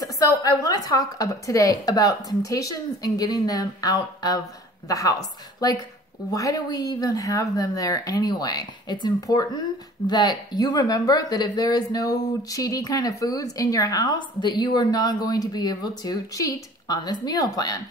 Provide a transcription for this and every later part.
ladies, so I want to talk about today about temptations and getting them out of the house. Like, why do we even have them there anyway? It's important that you remember that if there is no cheaty kind of foods in your house, that you are not going to be able to cheat on this meal plan.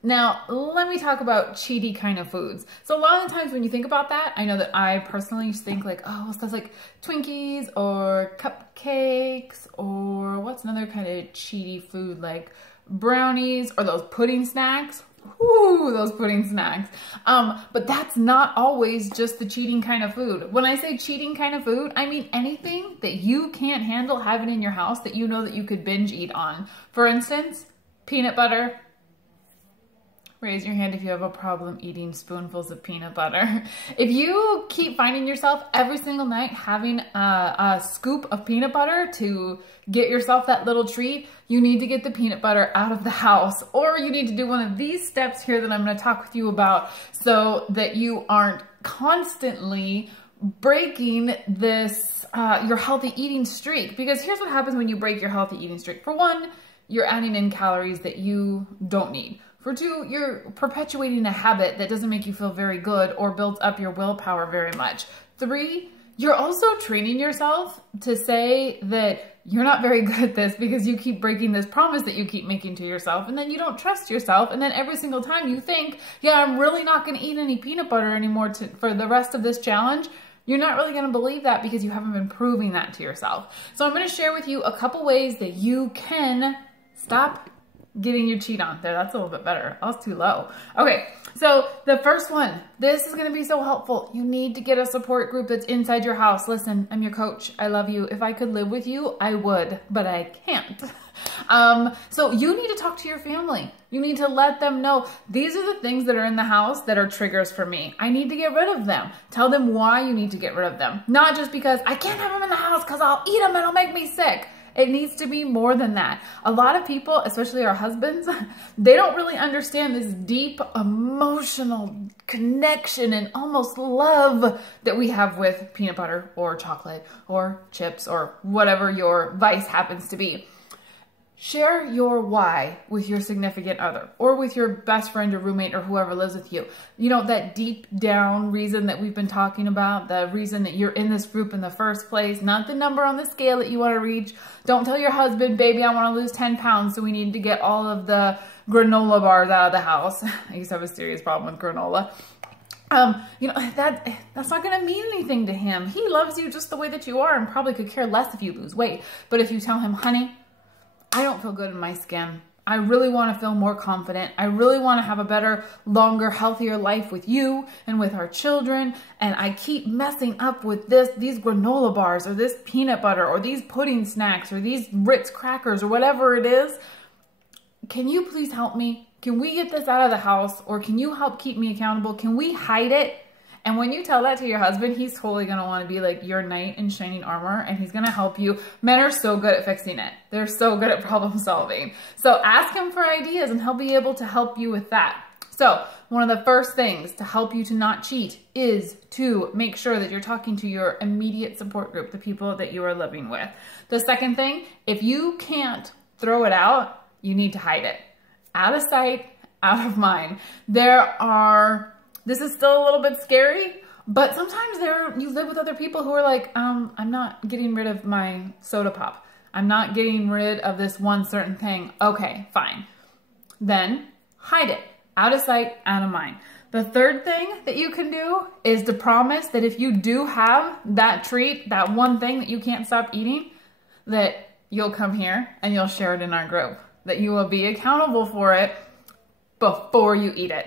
Now, let me talk about cheaty kind of foods. So a lot of the times when you think about that, I know that I personally think like, oh, stuff like Twinkies or cupcakes, or what's another kind of cheaty food, like brownies or those pudding snacks. Ooh, those pudding snacks. But that's not always just the cheating kind of food. When I say cheating kind of food, I mean anything that you can't handle having in your house that you know that you could binge eat on. For instance, peanut butter. Raise your hand if you have a problem eating spoonfuls of peanut butter. If you keep finding yourself every single night having a scoop of peanut butter to get yourself that little treat, you need to get the peanut butter out of the house, or you need to do one of these steps here that I'm going to talk with you about so that you aren't constantly breaking this, your healthy eating streak. Because here's what happens when you break your healthy eating streak. For one, you're adding in calories that you don't need. For two, you're perpetuating a habit that doesn't make you feel very good or builds up your willpower very much. Three, you're also training yourself to say that you're not very good at this because you keep breaking this promise that you keep making to yourself, and then you don't trust yourself, and then every single time you think, yeah, I'm really not going to eat any peanut butter anymore for the rest of this challenge. You're not really going to believe that because you haven't been proving that to yourself. So I'm going to share with you a couple ways that you can stop getting your cheat on. There, that's a little bit better. I was too low. Okay, so the first one, this is going to be so helpful. You need to get a support group that's inside your house. Listen, I'm your coach. I love you. If I could live with you, I would, but I can't. So you need to talk to your family. You need to let them know these are the things that are in the house that are triggers for me. I need to get rid of them. Tell them why you need to get rid of them. Not just because I can't have them in the house because I'll eat them and it'll make me sick. It needs to be more than that. A lot of people, especially our husbands, they don't really understand this deep emotional connection and almost love that we have with peanut butter or chocolate or chips or whatever your vice happens to be. Share your why with your significant other or with your best friend or roommate or whoever lives with you. You know, that deep down reason that we've been talking about, the reason that you're in this group in the first place, not the number on the scale that you want to reach. Don't tell your husband, baby, I want to lose 10 pounds, so we need to get all of the granola bars out of the house. I used to have a serious problem with granola. You know, that's not going to mean anything to him. He loves you just the way that you are and probably could care less if you lose weight. But if you tell him, honey, I don't feel good in my skin. I really want to feel more confident. I really want to have a better, longer, healthier life with you and with our children. And I keep messing up with these granola bars or this peanut butter or these pudding snacks or these Ritz crackers or whatever it is. Can you please help me? Can we get this out of the house, or can you help keep me accountable? Can we hide it? And when you tell that to your husband, he's totally going to want to be like your knight in shining armor, and he's going to help you. Men are so good at fixing it. They're so good at problem solving. So ask him for ideas and he'll be able to help you with that. So one of the first things to help you to not cheat is to make sure that you're talking to your immediate support group, the people that you are living with. The second thing, if you can't throw it out, you need to hide it. Out of sight, out of mind. This is still a little bit scary, but sometimes you live with other people who are like, I'm not getting rid of my soda pop. I'm not getting rid of this one certain thing. Okay, fine. Then hide it. Out of sight, out of mind. The third thing that you can do is to promise that if you do have that treat, that one thing that you can't stop eating, that you'll come here and you'll share it in our group. That you will be accountable for it before you eat it.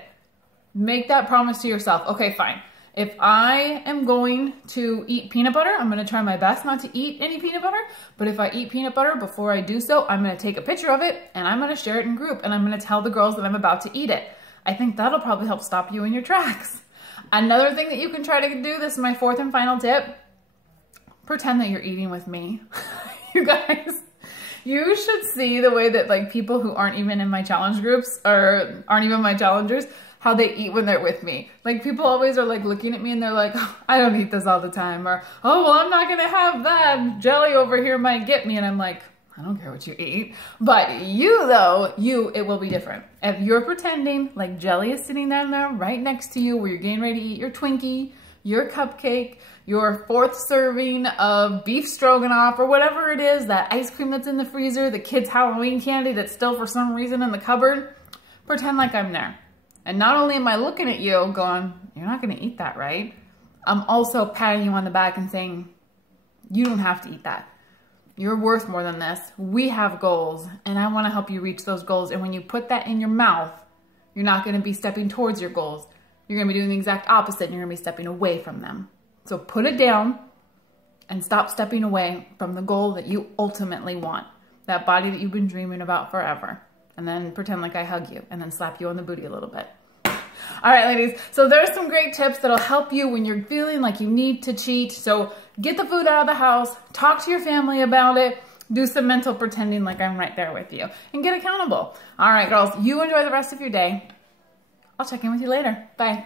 Make that promise to yourself. Okay, fine. If I am going to eat peanut butter, I'm going to try my best not to eat any peanut butter. But if I eat peanut butter, before I do so, I'm going to take a picture of it and I'm going to share it in group and I'm going to tell the girls that I'm about to eat it. I think that'll probably help stop you in your tracks. Another thing that you can try to do, this is my fourth and final tip, pretend that you're eating with me. You guys, you should see the way that like people who aren't even in my challenge groups or aren't even my challengers, how they eat when they're with me. Like people always are like looking at me and they're like, oh, I don't eat this all the time. Or, oh, well, I'm not gonna have that. Jelly over here might get me. And I'm like, I don't care what you eat. But you though, it will be different. If you're pretending like jelly is sitting down there right next to you where you're getting ready to eat your Twinkie, your cupcake, your 4th serving of beef stroganoff, or whatever it is, that ice cream that's in the freezer, the kids' Halloween candy that's still for some reason in the cupboard, pretend like I'm there. And not only am I looking at you going, you're not gonna eat that, right? I'm also patting you on the back and saying, you don't have to eat that. You're worth more than this. We have goals, and I wanna help you reach those goals. And when you put that in your mouth, you're not gonna be stepping towards your goals. You're gonna be doing the exact opposite, and you're gonna be stepping away from them. So put it down and stop stepping away from the goal that you ultimately want. That body that you've been dreaming about forever. And then pretend like I hug you and then slap you on the booty a little bit. All right, ladies, so there's some great tips that'll help you when you're feeling like you need to cheat. So get the food out of the house, talk to your family about it, do some mental pretending like I'm right there with you, and get accountable. All right, girls, you enjoy the rest of your day. I'll check in with you later. Bye.